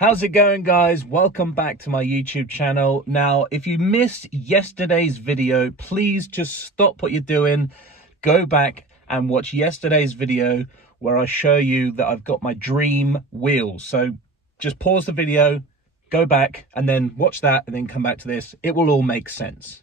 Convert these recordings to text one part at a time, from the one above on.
How's it going, guys? Welcome back to my YouTube channel. Now, if you missed yesterday's video, please just stop what you're doing, go back and watch yesterday's video where I show you that I've got my dream wheels. So just pause the video, go back and then watch that and then come back to this. It will all make sense.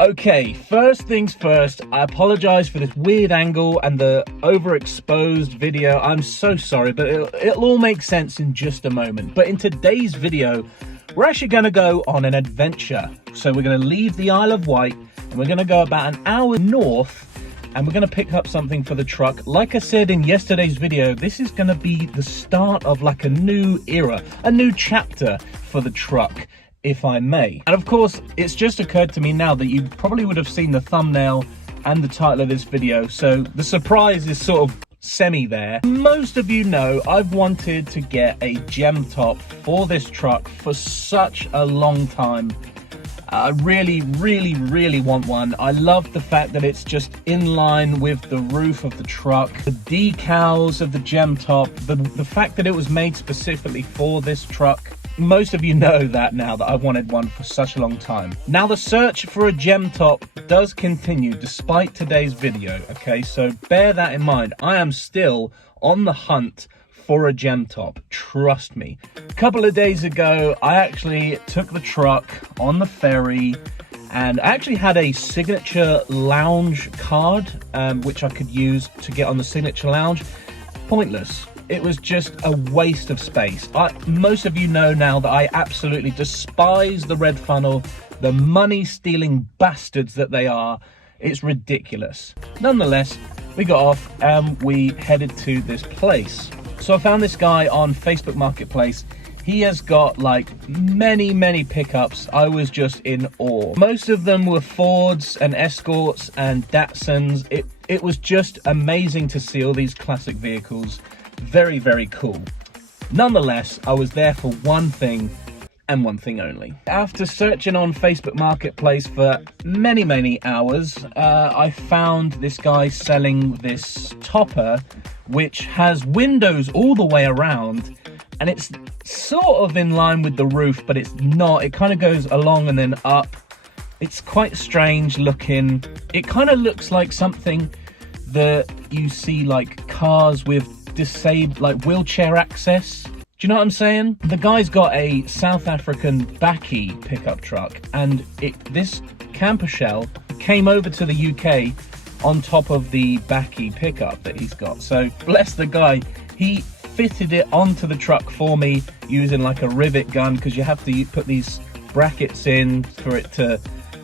Okay, first things first, I apologize for this weird angle and the overexposed video. I'm so sorry, but it'll all make sense in just a moment. But in today's video, we're actually going to go on an adventure. So we're going to leave the Isle of Wight and we're going to go about an hour north and we're going to pick up something for the truck. Like I said in yesterday's video, this is going to be the start of like a new era, a new chapter for the truck, if I may. And of course, it's just occurred to me now that you probably would have seen the thumbnail and the title of this video, so the surprise is sort of semi there. Most of you know I've wanted to get a gem top for this truck for such a long time. I really want one. I love the fact that it's just in line with the roof of the truck, the decals of the gem top, the fact that it was made specifically for this truck. Most of you know that now, that I wanted one for such a long time. Now the search for a gem top does continue despite today's video, okay? So bear that in mind. I am still on the hunt for a gem top, trust me. A couple of days ago, I actually took the truck on the ferry and I actually had a signature lounge card, which I could use to get on the signature lounge. Pointless. It was just a waste of space. Most of you know now that I absolutely despise the red funnel, the money-stealing bastards that they are. It's ridiculous. Nonetheless, we got off and we headed to this place. So I found this guy on Facebook Marketplace. He has got like many pickups. I was just in awe. Most of them were Fords and Escorts and Datsuns. It was just amazing to see all these classic vehicles. Very cool. Nonetheless, I was there for one thing and one thing only. After searching on Facebook Marketplace for many hours, I found this guy selling this topper which has windows all the way around, and it's sort of in line with the roof, but it's not. It kind of goes along and then up. It's quite strange looking. It kind of looks like something that you see like cars with disabled, like wheelchair access. Do you know what I'm saying? The guy's got a South African bakkie pickup truck, and this camper shell came over to the UK on top of the bakkie pickup that he's got. So bless the guy, he fitted it onto the truck for me using like a rivet gun, because you have to put these brackets in for it to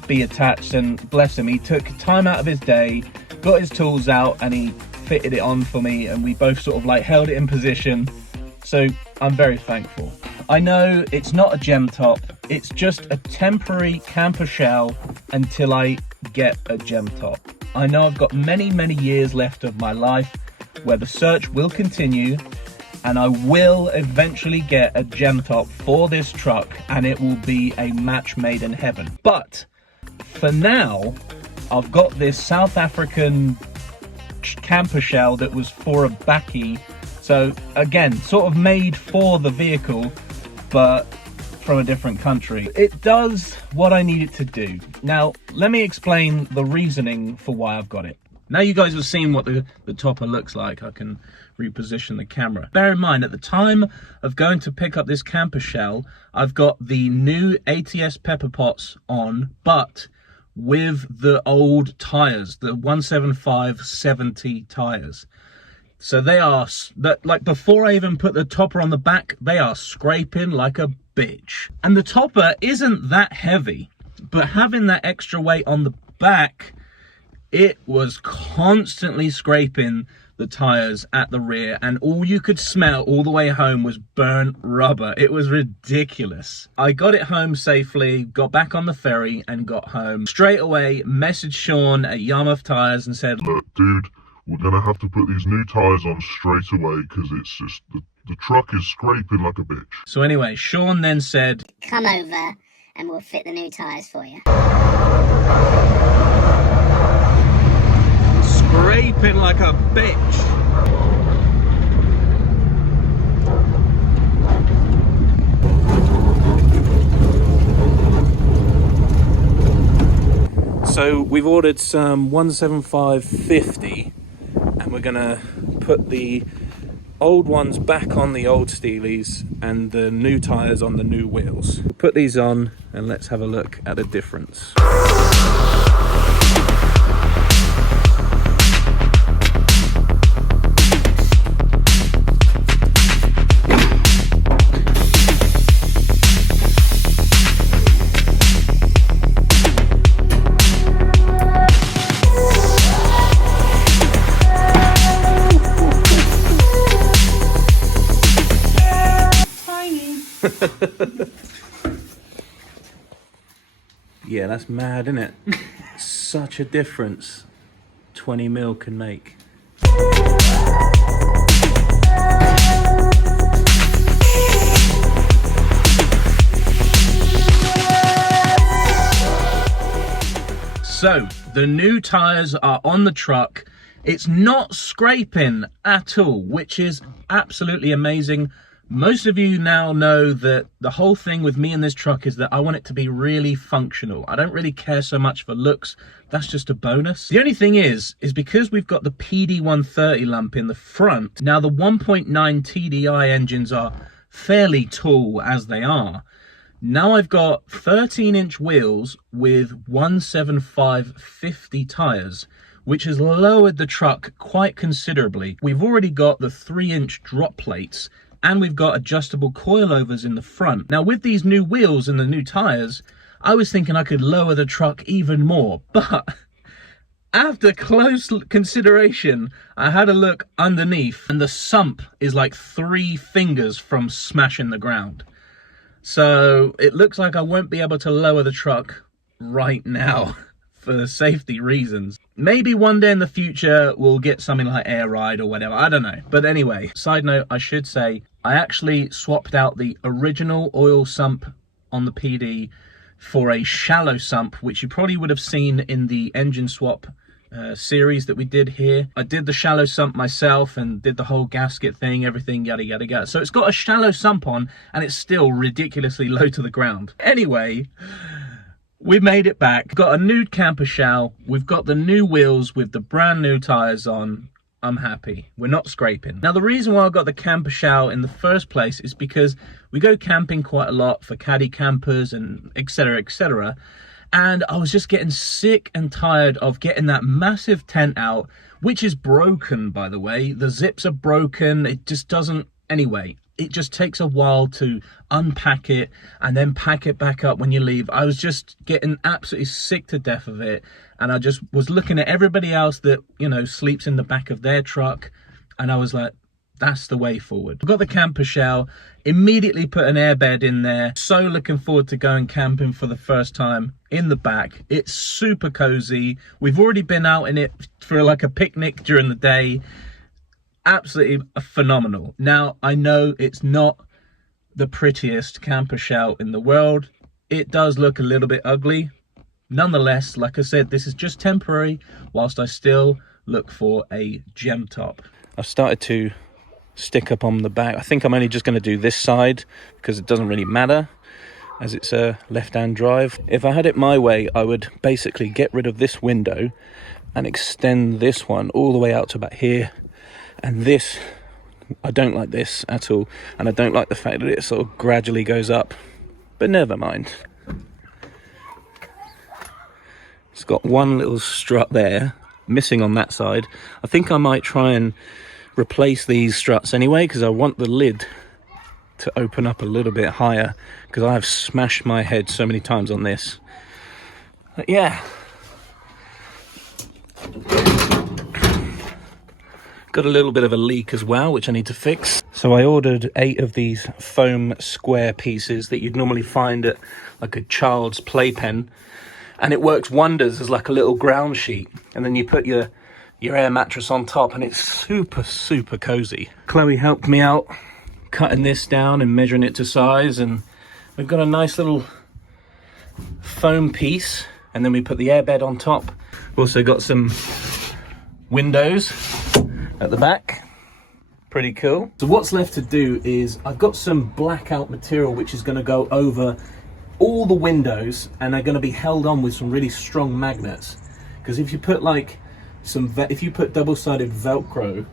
be attached. And bless him, he took time out of his day, got his tools out, and he fitted it on for me, and we both sort of like held it in position. So I'm very thankful. I know it's not a gem top, it's just a temporary camper shell until I get a gem top. I know I've got many years left of my life where the search will continue, and I will eventually get a gem top for this truck, and it will be a match made in heaven. But for now, I've got this South African camper shell that was for a bakkie. So again, sort of made for the vehicle, but from a different country. It does what I need it to do. Now, let me explain the reasoning for why I've got it. Now you guys have seen what the topper looks like. I can reposition the camera. Bear in mind, at the time of going to pick up this camper shell, I've got the new ATS pepper pots on, but with the old tires, the 175/70 tires. So they are, like, before I even put the topper on the back, they are scraping like a bitch. And the topper isn't that heavy, but having that extra weight on the back, it was constantly scraping the tires at the rear, and all you could smell all the way home was burnt rubber. It was ridiculous. I got it home safely, got back on the ferry and got home. Straight away, messaged Sean at Yarmouth Tires and said, "Look, dude, we're going to have to put these new tyres on straight away because it's just, the truck is scraping like a bitch. So anyway, Sean then said, come over and we'll fit the new tyres for you. scraping like a bitch. So we've ordered some 175/50 and we're gonna put the old ones back on the old Steelies and the new tyres on the new wheels. Put these on and let's have a look at the difference. Yeah, that's mad, isn't it? Such a difference 20 mil can make. So, the new tyres are on the truck. It's not scraping at all, which is absolutely amazing. Most of you now know that the whole thing with me and this truck is that I want it to be really functional. I don't really care so much for looks. That's just a bonus. The only thing is because we've got the PD 130 lump in the front. Now the 1.9 TDI engines are fairly tall as they are. Now I've got 13-inch wheels with 175/50 tyres, which has lowered the truck quite considerably. We've already got the 3-inch drop plates and we've got adjustable coilovers in the front. Now with these new wheels and the new tyres, I was thinking I could lower the truck even more, but after close consideration, I had a look underneath and the sump is like 3 fingers from smashing the ground. So it looks like I won't be able to lower the truck right now for safety reasons. Maybe one day in the future we'll get something like air ride or whatever, I don't know. But anyway, side note, I should say, I actually swapped out the original oil sump on the PD for a shallow sump, which you probably would have seen in the engine swap series that we did here. I did the shallow sump myself and did the whole gasket thing, everything, yada yada yada. So it's got a shallow sump on and it's still ridiculously low to the ground. Anyway, we made it back. Got a new camper shell. We've got the new wheels with the brand new tyres on. I'm happy. We're not scraping. Now the reason why I got the camper shell in the first place is because we go camping quite a lot for Caddy campers and etc, etc. And I was just getting sick and tired of getting that massive tent out, which is broken, by the way. The zips are broken. It just doesn't, anyway, it just takes a while to unpack it and then pack it back up when you leave. I was just getting absolutely sick to death of it. And I just was looking at everybody else that, you know, sleeps in the back of their truck. And I was like, that's the way forward. I got the camper shell, immediately put an airbed in there. So looking forward to going camping for the first time in the back. It's super cozy. We've already been out in it for like a picnic during the day. Absolutely phenomenal. Now, I know it's not the prettiest camper shell in the world. It does look a little bit ugly. Nonetheless, like I said, this is just temporary whilst I still look for a gem top. I've started to stick up on the back. I think I'm only just going to do this side because it doesn't really matter as it's a left-hand drive. If I had it my way, I would basically get rid of this window and extend this one all the way out to about here. And this, I don't like this at all. And I don't like the fact that it sort of gradually goes up, but never mind. It's got one little strut there, missing on that side. I think I might try and replace these struts anyway, because I want the lid to open up a little bit higher, because I have smashed my head so many times on this. But yeah. Got a little bit of a leak as well, which I need to fix. So I ordered 8 of these foam square pieces that you'd normally find at like a child's playpen. And it works wonders as like a little ground sheet. And then you put your your air mattress on top, and it's super cozy. Chloe helped me out cutting this down and measuring it to size, and we've got a nice little foam piece, and then we put the airbed on top. We've also got some windows at the back. Pretty cool. So what's left to do is I've got some blackout material which is going to go over all the windows, and they're going to be held on with some really strong magnets, because if you put like if you put double-sided Velcro,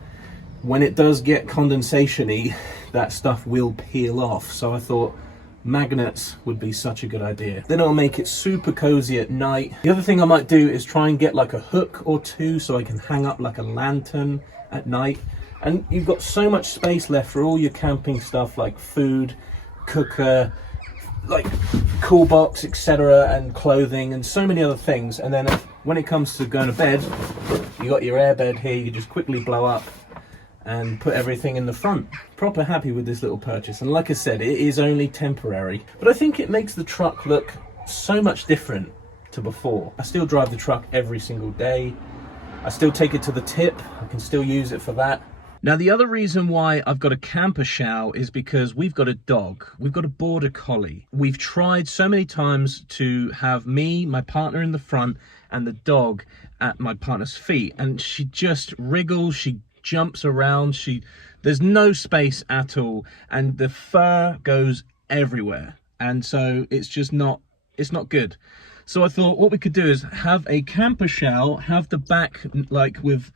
when it does get condensation-y, that stuff will peel off. So I thought magnets would be such a good idea. Then it'll make it super cozy at night. The other thing I might do is try and get like a hook or two so I can hang up like a lantern at night. And you've got so much space left for all your camping stuff like food, cooker, like cool box, etc., and clothing, and so many other things. And then when it comes to going to bed, you got your airbed here. You can just quickly blow up and put everything in the front. Proper happy with this little purchase, and like I said, it is only temporary, but I think it makes the truck look so much different to before. I still drive the truck every single day. I still take it to the tip. I can still use it for that. Now, the other reason why I've got a camper shell is because we've got a dog. We've got a border collie. We've tried so many times to have me, my partner in the front, and the dog at my partner's feet, and she just wriggles, she jumps around, there's no space at all, and the fur goes everywhere, and so it's not good. So I thought what we could do is have a camper shell, have the back like with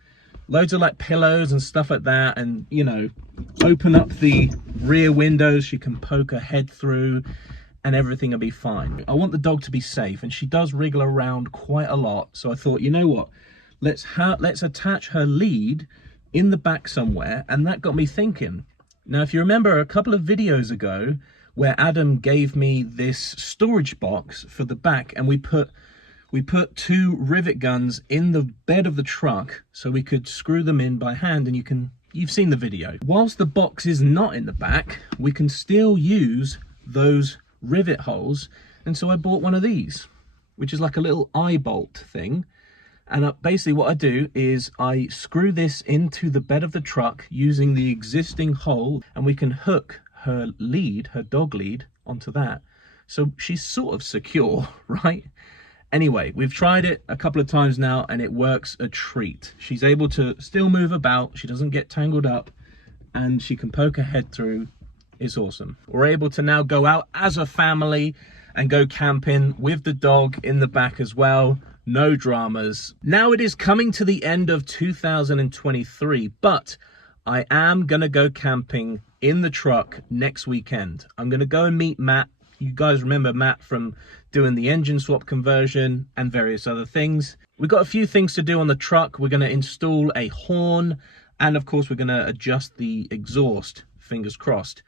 loads of like pillows and stuff like that, and you know, open up the rear windows, she can poke her head through and everything will be fine. I want the dog to be safe, and she does wriggle around quite a lot, so I thought, you know what, let's attach her lead in the back somewhere, and that got me thinking. Now, if you remember a couple of videos ago where Adam gave me this storage box for the back, and we put 2 rivet guns in the bed of the truck so we could screw them in by hand, and you've seen the video. Whilst the box is not in the back, we can still use those rivet holes, and so I bought one of these, which is like a little eye bolt thing. And basically what I do is I screw this into the bed of the truck using the existing hole, and we can hook her lead, her dog lead, onto that. So she's sort of secure, right? Anyway, we've tried it a couple of times now, and it works a treat. She's able to still move about, she doesn't get tangled up, and she can poke her head through. It's awesome. We're able to now go out as a family and go camping with the dog in the back as well. No dramas. Now it is coming to the end of 2023, but I am gonna go camping in the truck next weekend. I'm gonna go and meet Matt. You guys remember Matt from doing the engine swap conversion and various other things. We've got a few things to do on the truck. We're gonna install a horn, and of course we're gonna adjust the exhaust, fingers crossed.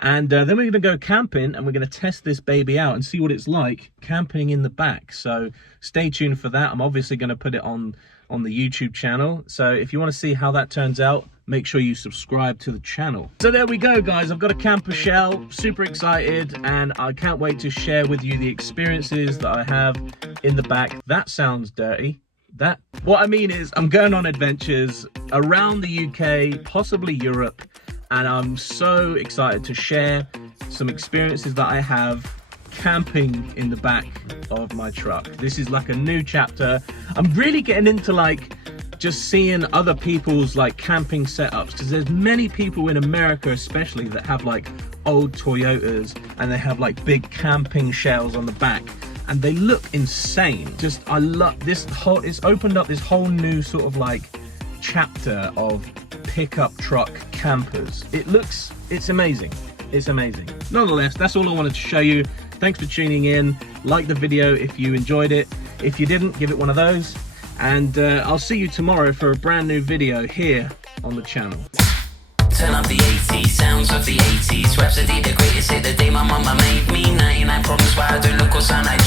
And then we're gonna go camping, and we're gonna test this baby out and see what it's like camping in the back. So stay tuned for that. I'm obviously gonna put it on the YouTube channel. So if you wanna see how that turns out, make sure you subscribe to the channel. So there we go, guys. I've got a camper shell, super excited, and I can't wait to share with you the experiences that I have in the back. That sounds dirty. What I mean is I'm going on adventures around the UK, possibly Europe, and I'm so excited to share some experiences that I have camping in the back of my truck. This is like a new chapter. I'm really getting into like just seeing other people's like camping setups, because there's many people in America especially that have like old Toyotas, and they have like big camping shells on the back, and they look insane. Just, I love this whole, it's opened up this whole new sort of like chapter of pickup truck campers. It's amazing. It's amazing. Nonetheless, that's all I wanted to show you. Thanks for tuning in. Like the video if you enjoyed it. If you didn't, give it one of those. And I'll see you tomorrow for a brand new video here on the channel. Turn up the 80s, sounds of the 80s. Rhapsody the greatest, hit the day my mama made me. 99 problems why I don't look or sound like